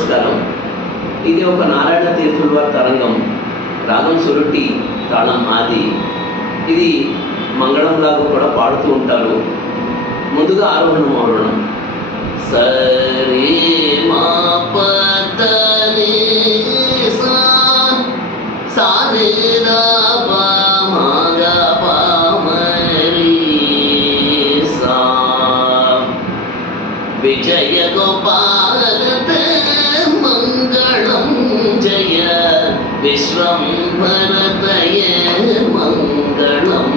నమస్కారం. ఇది ఒక నారాయణ తీర్థుల వారి తరంగం. రాగం సురుటి, తాళం ఆది. ఇది మంగళంలాగా కూడా పాడుతూ ఉంటారు. ముందుగా ఆరోహణం అవరోహణం. సరే మా పతని సా సారే రా పా మా గా పా మరి సా. విజయ గోపాలతే మంగళం జయ విశ్వంభరతయ మంగళం.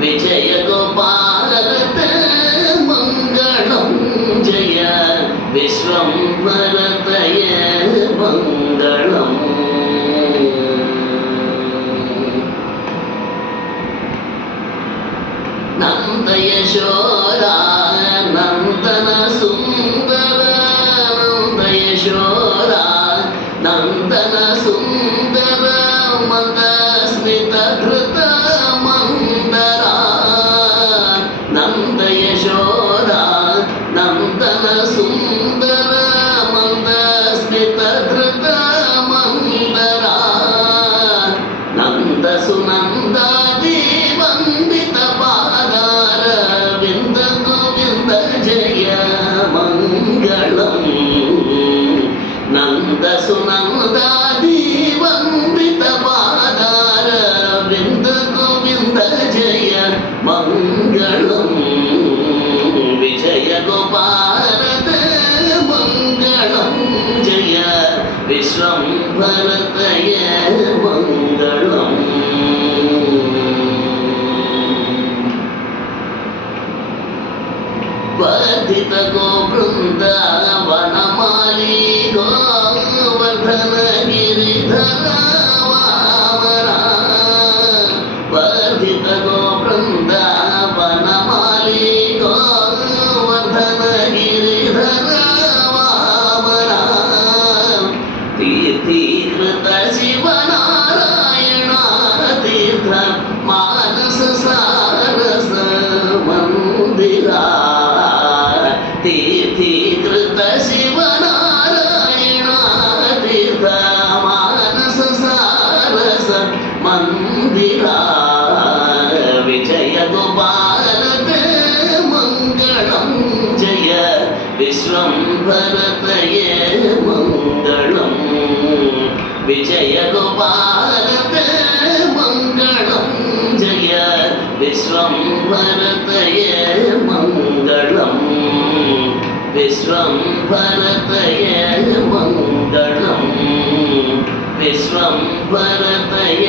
విజయ గోపాలతే మంగళం జయ విశ్వంభరతయ మంగళం. నంద యశోరా నందన సుందర నంద యశోరా నందన సుందర మంద స్మిత ధృత మందరా. నంద యశోరా నందన సుందర మంద స్మిత ధృత మందరా. నంద సునందాది వందిత పాదార వింద గోవింద జయ మంగళం. నంద సునందాది వందిత పాదార వింద గోవింద జయ మంగళం. విజయ గోపాలత మంగళం జయ విశ్వంభరతయ మంగళం. వర్ధిత గో బృందావనమాలి గోవర్ధన గిరిధర వామనా. వర్ధిత గో బృందావనమాలి గోవర్ధన గిరిధర వామనా. తీర్థీకృత శివనారాయణ తీర్థ మానస సారస మందిరా. తీర్థీకృత శివనారాయణ తీర్థ మానస సారస మందిరా. విజయ గోపాలత మంగళం జయ విశ్వంభరతయ మంగళం. విజయ గోపాలత మంగళం జయ విశ్వంభరతయ మంగళం. విశ్వంభరతయ మంగళం. విశ్వంభరతయ